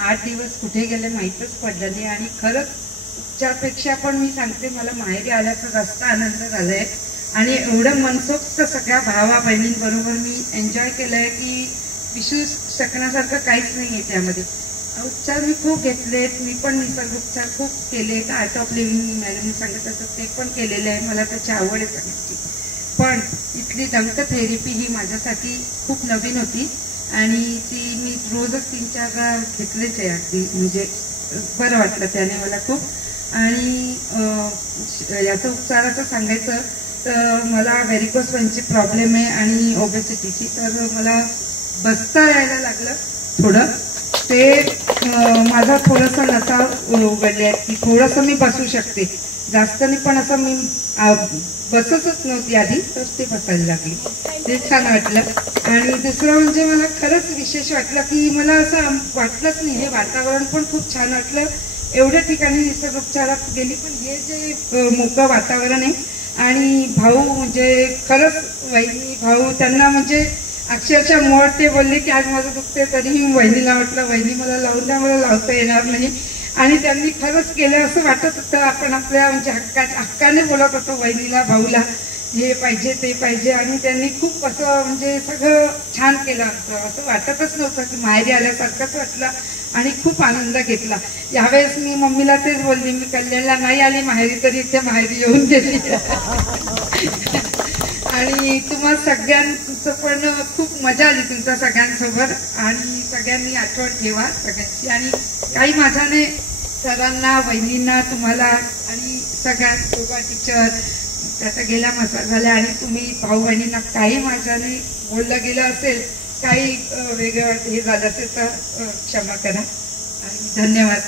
8 दिवस कुठे गेले माहीतच पडलं नाही आणि खरंच उपचारपेक्षा पण मी सांगते मला माहेरी आल्याचा जास्त आनंद झालाय आणि एवढं मनसोक्त सगळ्या भावा बहिणींबरोबर मी एन्जॉय केलंय की विसरू शकण्यासारखं काहीच नाही आहे त्यामध्ये. उपचार मी खूप घेतलेत, मी पण निसर्ग उपचार खूप केलेत. आर्ट ऑफ लिव्हिंग मॅडमने सांगितलं ते पण केलेलं आहे, मला त्याची आवड आहे सांगायची. पण इथली दंत थेरपी ही माझ्यासाठी खूप नवीन होती आणि ती मी रोजच 3-4 घेतलेच आहे. अगदी म्हणजे बरं वाटलं त्याने मला खूप. आणि याचं उपचाराचं सांगायचं तर मला व्हेरिकोस व्हेनची प्रॉब्लेम आहे आणि ओबेसिटीची. तर मला बसता यायला लागलं थोडं, ते माझा थोडासा नसा उघडले की थोडंसं मी बसू शकते, जास्त नाही पण असं मी बसतच नव्हती आधी, तर ते बसायला लागली, ते छान वाटलं. आणि दुसरं म्हणजे मला खरंच विशेष वाटलं की मला असं वाटलंच नाही, हे वातावरण पण खूप छान वाटलं. एवढ्या ठिकाणी निसर्गोपचारात गेली पण हे जे मोकळं वातावरण आहे आणि भाऊ म्हणजे खरंच वहिनी भाऊ त्यांना म्हणजे अक्षरशः मोड ते बोलले की आज माझं दुखते, तरीही वहिनीला म्हटलं वहिनी मला लावून द्या, मला लावता येणार नाही. आणि त्यांनी खरंच केलं असं वाटत होतं. आपण आपल्या म्हणजे हक्काने बोलत होतो वहिनीला भाऊला, हे पाहिजे ते पाहिजे. आणि त्यांनी खूप असं म्हणजे सगळं छान केलं आमचं, असं वाटतच नव्हतं की माहेरी आल्यासारखंच वाटलं आणि खूप आनंद घेतला. यावेळेस मी मम्मीला तेच बोलली, मी कल्याणला नाही आली माहेरी तरी इथे माहेरी येऊन गेली. आणि तुम्हा सगळ्यांचं पण खूप मजा आली तुमच्या सगळ्यांसोबत आणि सगळ्यांनी आठवण ठेवा सगळ्यांची. आणि काही माझ्याने सरांना वहिनींना तुम्हाला आणि सगळ्या योगा टीचर त्याचा गेल्या मसा झाल्या आणि तुम्ही भाऊ बहिणींना काही माझ्याने बोललं गेलं असेल, काही वेगळं हे झालं असेल तर क्षमा करा आणि धन्यवाद.